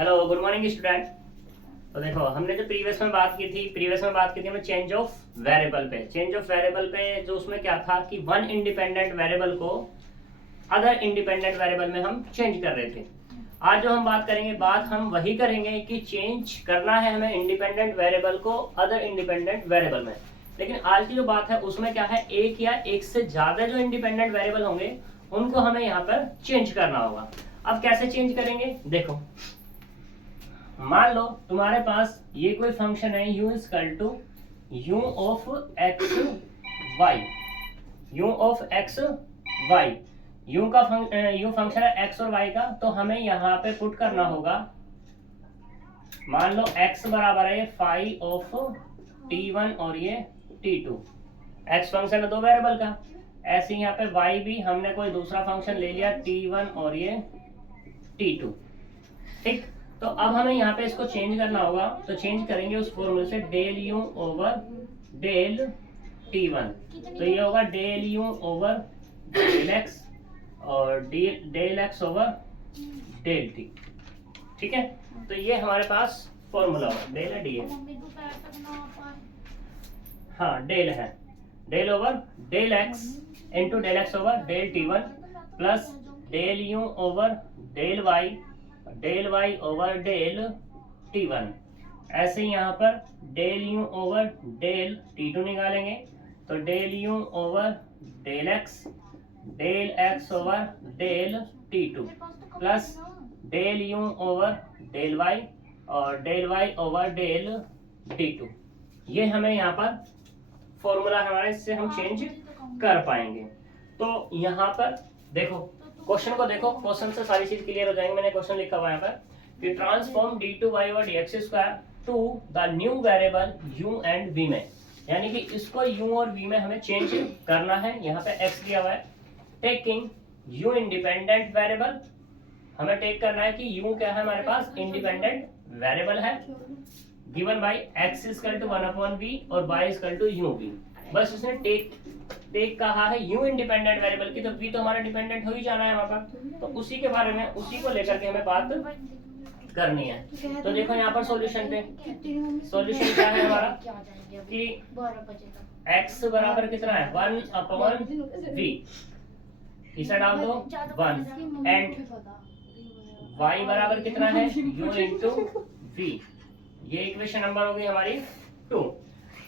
Hello good morning student. तो देखो हमने जो प्रीवियस में बात की थी हमें चेंज ऑफ वेरिएबल पे जो उसमें क्या था कि वन इंडिपेंडेंट वेरिएबल को अदर इंडिपेंडेंट वेरिएबल में हम चेंज कर रहे थे। आज जो हम बात हम वही करेंगे कि चेंज करना है हमें इंडिपेंडेंट वेरिएबल को अदर इंडिपेंडेंट वेरिएबल में। लेकिन आज की जो बात है उसमें क्या है, एक या एक से ज्यादा जो इंडिपेंडेंट वेरिएबल होंगे उनको हमें यहाँ पर चेंज करना होगा। अब कैसे चेंज करेंगे, देखो मान लो तुम्हारे पास ये कोई फंक्शन है u equal to u of x y, u function है x और y का। तो हमें यहाँ पे पुट करना होगा, मान लो x बराबर है फाइव ऑफ t1 और ये t2। x फंक्शन है दो वेरिएबल का, ऐसे यहाँ पे y भी हमने कोई दूसरा फंक्शन ले लिया t1 और ये t2। ठीक, तो अब हमें यहाँ पे इसको चेंज करना होगा। तो चेंज करेंगे उस फॉर्मूले से del u over del t1। तो ये होगा del u over del x और del x over del t. ठीक है, तो ये हमारे पास फॉर्मूला होगा, डेल है डी है, हाँ डेल है, del over del x into del x over del t1 plus del u over del y over del t1। ऐसे ही यहाँ पर del u over del t2 निकालेंगे। तो del u over del x over del t2 plus del u over del y और del y over del t2। ये हमें यहाँ पर फॉर्मूला हमारा, इससे हम चेंज कर पाएंगे। तो यहाँ पर देखो क्वेश्चन को देखो, क्वेश्चन से सारी चीज क्लियर हो जाएंगी। मैंने क्वेश्चन लिखा हुआ है यहाँ पर कि transform d2y over dx square to the new variable u and v में, यानी कि इसको u और v में हमें चेंज करना है। यहाँ पे x दिया हुआ है, टेकिंग u इंडिपेंडेंट वेरिएबल, हमें टेक करना है कि u क्या है हमारे पास, इंडिपेंडेंट वेरिएबल है, given by x equal to 1/v और y इक्वल टू uv। बस उसने टेक कहा है u इंडिपेंडेंट वेरिएबल की, तो v तो हमारा डिपेंडेंट हो ही जाना है वहां पर। तो उसी के बारे में, उसी को लेकर के हमें बात करनी है। तो देखो यहाँ पर सॉल्यूशन पे, सॉल्यूशन क्या है हमारा कि x बराबर कितना है 1/v, इसे डाल दो 1 एंड y बराबर कितना है u इंटू v। ये इक्वेशन नंबर होगी हमारी 2।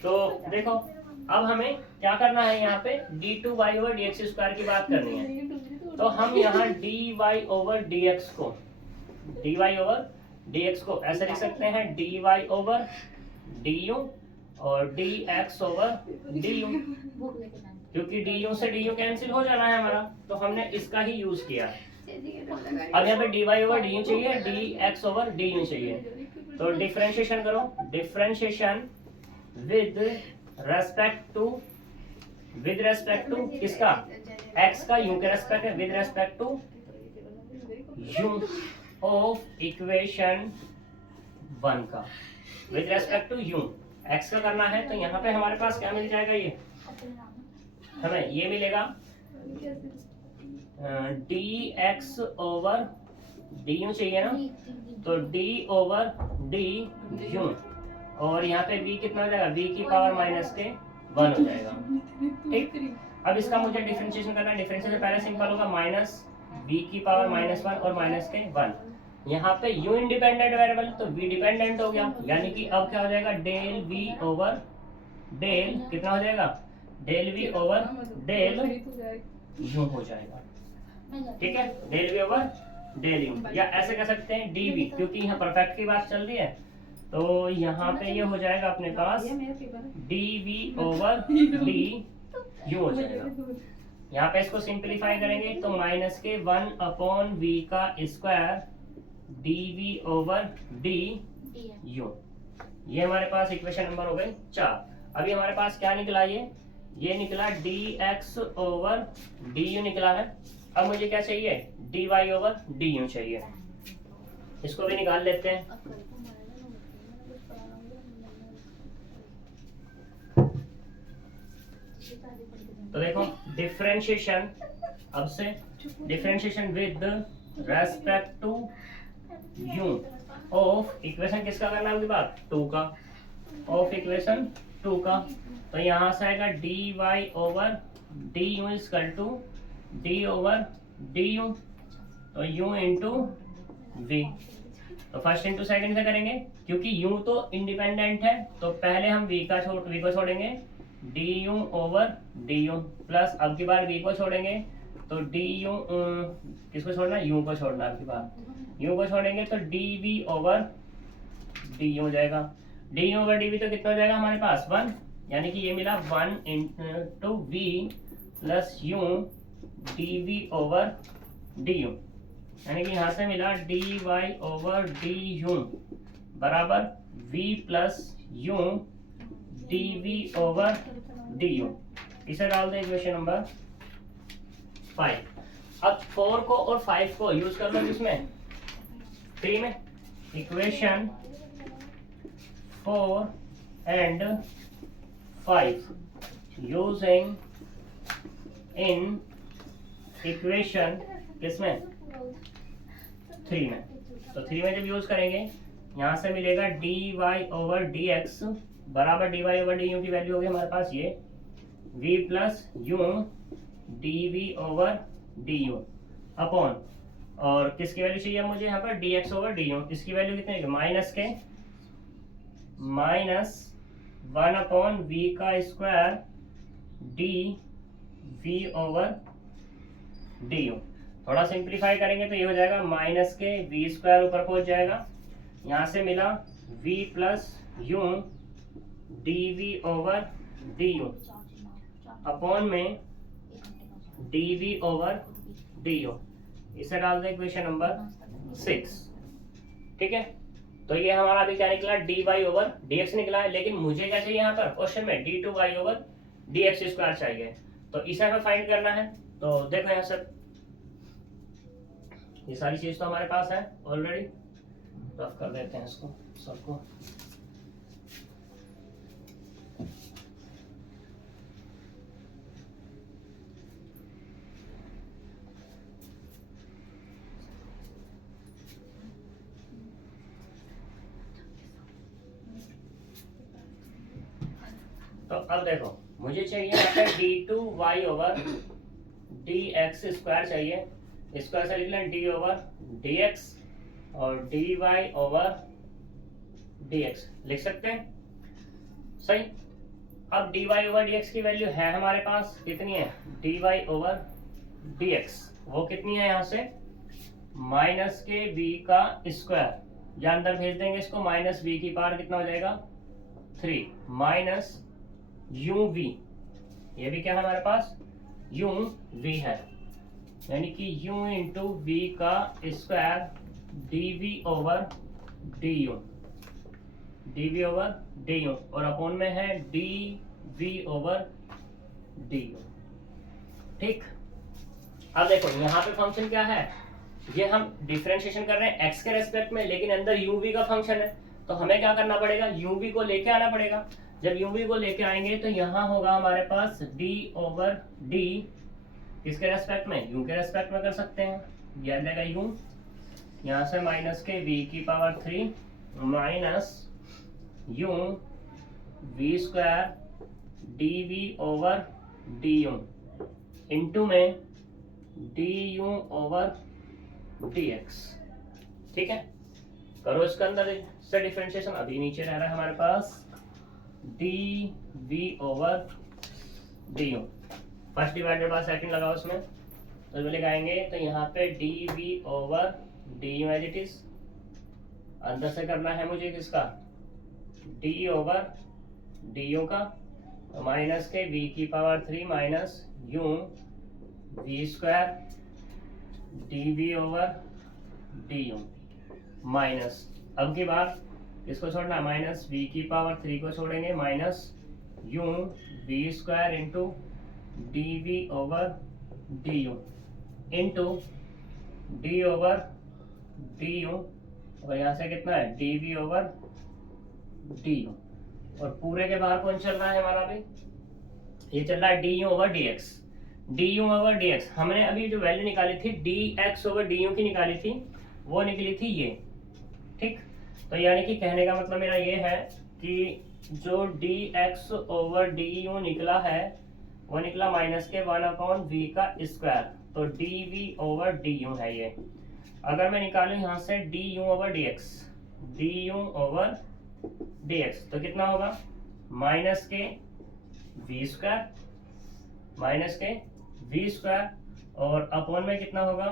तो देखो अब हमें क्या करना है, यहाँ पे d2y ओवर dx स्क्वायर की बात करनी है। तो हम यहाँ dy ओवर dx को ऐसे लिख सकते हैं dy ओवर du और dx ओवर du, क्योंकि du से du कैंसिल हो जाना है हमारा, तो हमने इसका ही यूज किया। अब यहाँ पे dy ओवर du चाहिए, dx ओवर du चाहिए। तो डिफरेंशिएशन करो, डिफरेंशिएशन विद रेस्पेक्ट टू किसका, x का, u के रेस्पेक्ट है, with respect to u of equation 1 का, with respect to u x का करना है। तो यहाँ पे हमारे पास क्या मिल जाएगा, ये हमें ये मिलेगा dx ओवर du चाहिए ना, तो d ओवर du और यहाँ पे v कितना हो जाएगा, v की पावर माइनस के 1 हो जाएगा। ठीक, अब इसका मुझे डिफरेंशिएशन करना है। डिफरेंशिएशन पहले सिंपल होगा, माइनस v की पावर माइनस 1 और माइनस के 1। यहाँ पे u इंडिपेंडेंट वेरिएबल तो v डिपेंडेंट हो गया, यानी कि अब क्या हो जाएगा, डेल v ओवर डेल कितना हो जाएगा, del v over del u हो जाएगा। ठीक है, del v over del u, या ऐसे कह सकते हैं dv, क्योंकि यहाँ परफेक्ट की बात चल रही है। तो यहाँ पे ये हो जाएगा अपने पास dv ओवर du हो जाएगा। यहाँ पे इसको सिंपलीफाई करेंगे तो माइनस के 1/v का स्क्वायर dv ओवर du, ये हमारे पास इक्वेशन नंबर हो गई 4। अभी हमारे पास क्या निकला, ये निकला dx ओवर du निकला है। अब मुझे क्या चाहिए, dy ओवर du चाहिए, इसको भी निकाल लेते हैं। तो देखो डिफरेंशिएशन, अब से differentiation with respect to u of equation किसका करना है आपकी बात, 2 का, ऑफ इक्वेशन 2 का। तो यहाँ से आएगा d y over d u equal to d over d u, तो यू इंटू वी। तो फर्स्ट इंटू सेकंड से करेंगे, क्योंकि यू तो इंडिपेंडेंट है, तो पहले हम वी को छोड़ेंगे, D u over d you, plus अब की बार वी को छोड़ेंगे, तो डी यू किसको छोड़ना है, यू को छोड़ना है अब की बार, यू को छोड़ेंगे तो d v over d u हो जाएगा। D u over d v तो कितना हो जाएगा हमारे पास 1, यानी कि ये मिला 1 into v plus u d v over d u, यानी कि यहाँ से मिला d y over d u बराबर v plus u d v over d u. इसे डाल दें इक्वेशन नंबर 5। अब 4 को और 5 को यूज कर लो किसमें, 3 में। Equation 4 and 5 using in equation किसमें, 3 में। तो 3 में जब यूज करेंगे, यहाँ से मिलेगा d y over d x बराबर d y over d u की वैल्यू होगी हमारे पास ये v plus u d v over d u upon, और किसकी वैल्यू चाहिए मुझे यहाँ पर, d x over d u. इसकी वैल्यू कितनी है, माइनस के -1 अपॉन वी का square d v over d u. थोड़ा सिंप्लीफाई करेंगे तो ये हो जाएगा माइनस के वी स्क्वायर ऊपर पहुंच जाएगा, यहाँ से मिला v plus u d v over d u upon में d v over d u. इसे डाल दें इक्वेशन नंबर 6, ठीक है। तो ये हमारा अभी क्या निकला, d y over d x निकला है, लेकिन मुझे क्या चाहिए यहाँ पर क्वेश्चन में, d two y over d x square चाहिए, तो इसे हमें फाइंड करना है। तो देखो यहाँ सर, ये सारी चीज तो हमारे पास है ऑलरेडी, रफ कर देते हैं इसको सबको। तो अब देखो, मुझे चाहिए यहाँ पे d two y over d x square चाहिए, स्क्वायर से लिख लें डी ओवर डी एक्स और d y over d x लिख सकते हैं, सही। अब d y over d x की वैल्यू है हमारे पास, कितनी है, d y over d x, वो कितनी है यहाँ से माइनस के वी का स्क्वायर, या अंदर भेज देंगे इसको, माइनस वी की पावर कितना हो जाएगा 3 माइनस यू वी, ये भी क्या है हमारे पास, यू वी है, यानी कि u इंटू वी का square d v over d u, d v over d u, और अपॉन में है d v over d u, ठीक। अब देखो यहाँ पे फंक्शन क्या है, ये हम डिफरेंशिएशन कर रहे हैं x के रेस्पेक्ट में, लेकिन अंदर u v का फंक्शन है, तो हमें क्या करना पड़ेगा, u v को लेके आना पड़ेगा। जब u v को लेके आएंगे तो यहाँ होगा हमारे पास d ओवर d, किसके रेस्पेक्ट में, u के रेस्पेक्ट में कर सकते हैं, यह देगा u, यहाँ से माइनस के v की power 3 minus u v square d v over d u into में d u over d x, ठीक है। करो इसके अंदर से डिफरेंशिएशन, अभी नीचे रह रहा है हमारे पास d v over d u, first divided by second लगाओ उसमें, तो लगाएंगे तो यहाँ पे d v over d u as it is, अंदर से करना है मुझे किसका, डी ओवर डी यू का, तो माइनस के वी की power 3 minus u v square d v over d u minus, अब की बार किसको छोड़ना है, माइनस वी की पावर 3 को छोड़ेंगे, minus u v square into d v over d u into d over d u, और यहाँ से कितना है d v over d u, और पूरे के बाहर कौन चल रहा है हमारा, अभी ये चल रहा है D u over d x, d u over d x. हमने अभी जो वैल्यू निकाली थी D x over d u की निकाली थी, वो निकली थी ये, ठीक। तो यानी कि कहने का मतलब मेरा ये है कि जो D x over d you निकला है वो निकला माइनस के 1/v का स्क्वायर, तो d v over d u है ये। अगर मैं निकालूं यहाँ से d u over d x, d u over d x, तो कितना होगा माइनस के वी स्क्वायर, माइनस के वी स्क्वायर, और अपॉन में कितना होगा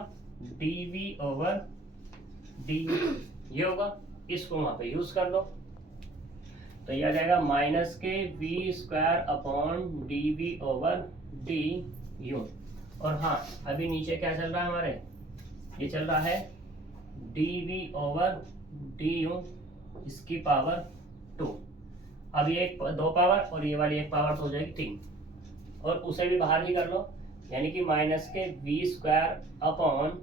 d v over d u, ये होगा। इसको वहां पे यूज कर लो, तो ये आ जाएगा माइनस के v square upon d v over d u. और हाँ, अभी नीचे क्या चल रहा है हमारे, ये चल रहा है d v over d u, इसकी पावर 2। अब ये दो पावर और ये वाली एक पावर तो हो जाएगी 3, और उसे भी बाहर ही कर लो, यानी कि माइनस के v square upon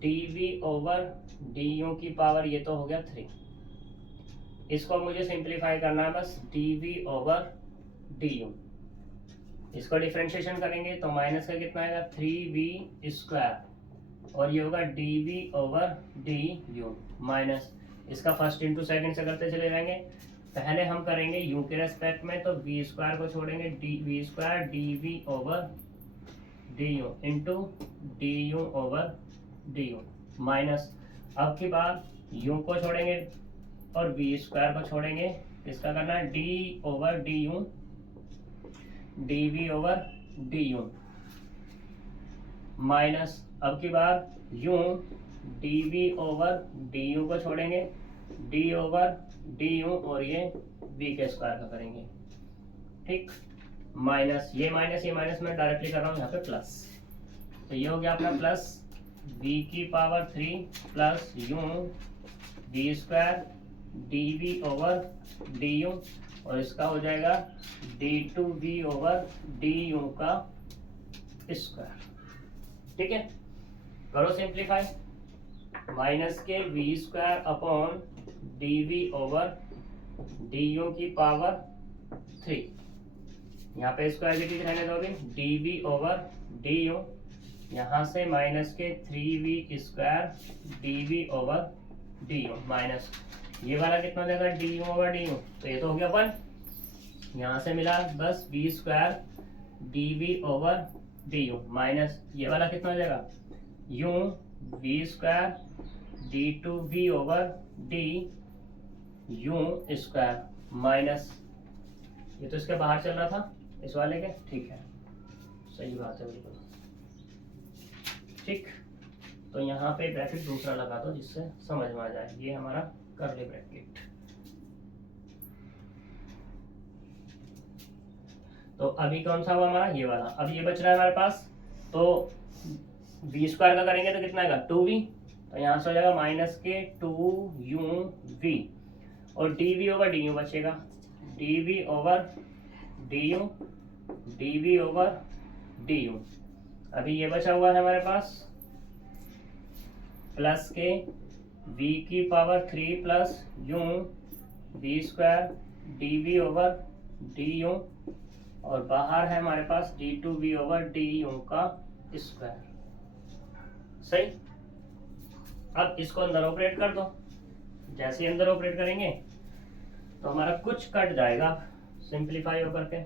d v over d u की पावर, ये तो हो गया 3। इसको मुझे सिंप्लीफाई करना है बस, d v over d u. इसको डिफ्रेंशिएशन करेंगे तो माइनस का कितना आएगा 3v स्क्वायर, और ये होगा d v over d u minus, इसका फर्स्ट इंटू सेकेंड से करते चले जाएंगे। पहले हम करेंगे यू के रेस्पेक्ट में, तो वी स्क्वायर को छोड़ेंगे, d v square d v over d u into d u over d u minus, अब की बार यू को छोड़ेंगे और वी स्क्वायर को छोड़ेंगे, इसका करना है d over d u, d v over d u minus, अब की बार u d v over d u को छोड़ेंगे, डी ओवर डी यू, और ये वी के स्क्वायर का करेंगे, ठीक, माइनस ये माइनस मैं डायरेक्टली कर रहा हूँ यहाँ पे प्लस, तो ये हो गया अपना प्लस v की power 3 plus u v square d v over d u, और इसका हो जाएगा d2v ओवर डी यू का स्क्वायर। ठीक है, करो सिंप्लीफाई, माइनस के v square upon d v over d u की पावर 3, यहाँ पे स्क्वायर की चीज रहने दोगे, d v over d u, यहाँ से माइनस के 3v square d v over d u minus, ये वाला कितना देगा D u over d u, तो ये तो हो गया 1, यहाँ से मिला बस v square d v over d u minus, ये वाला कितना हो जाएगा u v square d two v over d u square minus, ये तो इसके बाहर चल रहा था इस वाले के, ठीक है, सही बात है बिल्कुल, ठीक। तो यहाँ पे ब्रैकेट दूसरा लगा दो जिससे समझ में आ जाए, ये हमारा कर्ली ब्रैकेट। तो अभी कौन सा हुआ हमारा, ये वाला, अब ये बच रहा है हमारे पास, तो वी स्क्वायर का करेंगे तो कितना आएगा 2v, तो यहाँ से हो जाएगा माइनस के 2uv, और dv ओवर डी यू बचेगा, dv over d u, dv over d u. अभी ये बचा हुआ है हमारे पास प्लस के v की power 3 plus u v square d v over d u, और बाहर है हमारे पास d2v ओवर डी यू का स्क्वायर, सही। अब इसको अंदर ऑपरेट कर दो, जैसे ही अंदर ऑपरेट करेंगे तो हमारा कुछ कट जाएगा सिंप्लीफाई होकर के,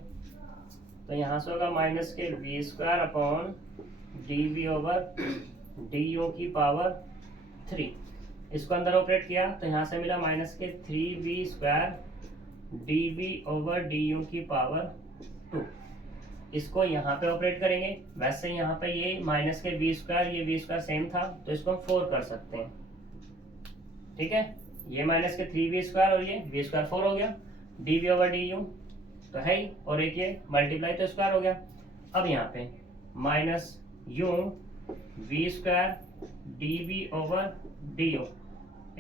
तो यहाँ से होगा माइनस के v square upon d v over d u की पावर 3, इसको अंदर ऑपरेट किया तो यहाँ से मिला माइनस के 3v square d v over d u की पावर 2, इसको यहाँ पे ऑपरेट करेंगे, वैसे यहाँ पे ये माइनस के वी स्क्वायर, ये वी स्क्वायर सेम था तो इसको हम 4 कर सकते हैं, ठीक है, ये माइनस के 3v स्क्वायर और ये वी स्क्वायर 4 हो गया, d v over d u तो है ही, और एक ये मल्टीप्लाई तो स्क्वायर हो गया। अब यहाँ पे minus u v square d v over d u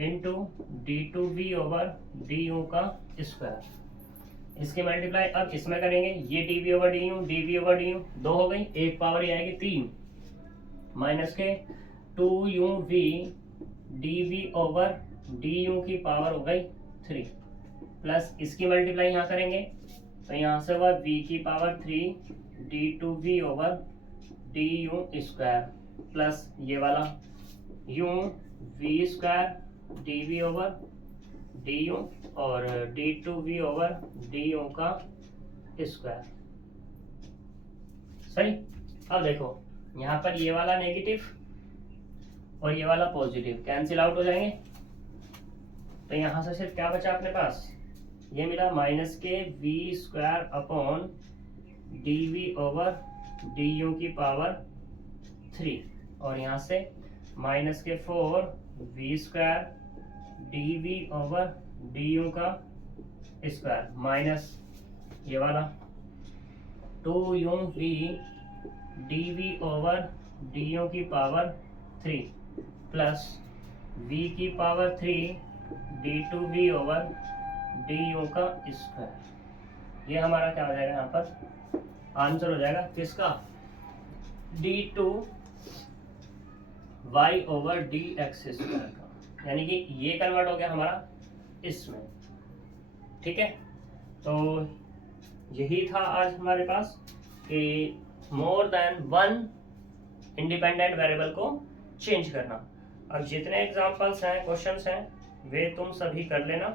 into d two v over d u का स्क्वायर, इसकी मल्टीप्लाई अब इसमें करेंगे, ये d v over d u 2 हो गई, एक पावर ये आएगी 3, minus k 2u v d v over d u की पावर हो गई 3, प्लस इसकी मल्टीप्लाई यहाँ करेंगे तो यहाँ से हुआ v की power 3 d two v over d u square, plus ये वाला u v square d v over d u और d two v over d u का स्क्वायर। सही। अब देखो यहाँ पर ये वाला नेगेटिव और ये वाला पॉजिटिव कैंसिल आउट हो जाएंगे, तो यहाँ से सिर्फ क्या बचा अपने पास, ये मिला माइनस के v square upon d v over d u की पावर 3 और यहाँ से minus k 4 v square d v over d u का स्क्वायर माइनस ये वाला 2 u v d v over d u की पावर 3 प्लस v की power 3 d two v over d u का स्क्वायर। ये हमारा क्या हो जाएगा, यहाँ पर आंसर हो जाएगा किसका, d two y over d x square का, यानी कि ये कन्वर्ट हो गया हमारा इसमें। ठीक है, तो यही था आज हमारे पास कि more than one independent variable को चेंज करना। अब जितने एग्जांपल्स हैं, क्वेश्चंस हैं, वे तुम सभी कर लेना।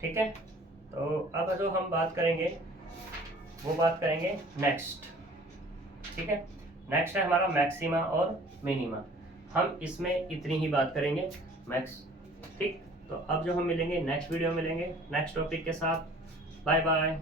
ठीक है, तो अब जो हम बात करेंगे वो बात करेंगे नेक्स्ट। ठीक है, नेक्स्ट है हमारा मैक्सिमा और मिनिमा। हम इसमें इतनी ही बात करेंगे मैक्स। ठीक, तो अब जो हम मिलेंगे नेक्स्ट वीडियो में मिलेंगे नेक्स्ट टॉपिक के साथ। Bye bye.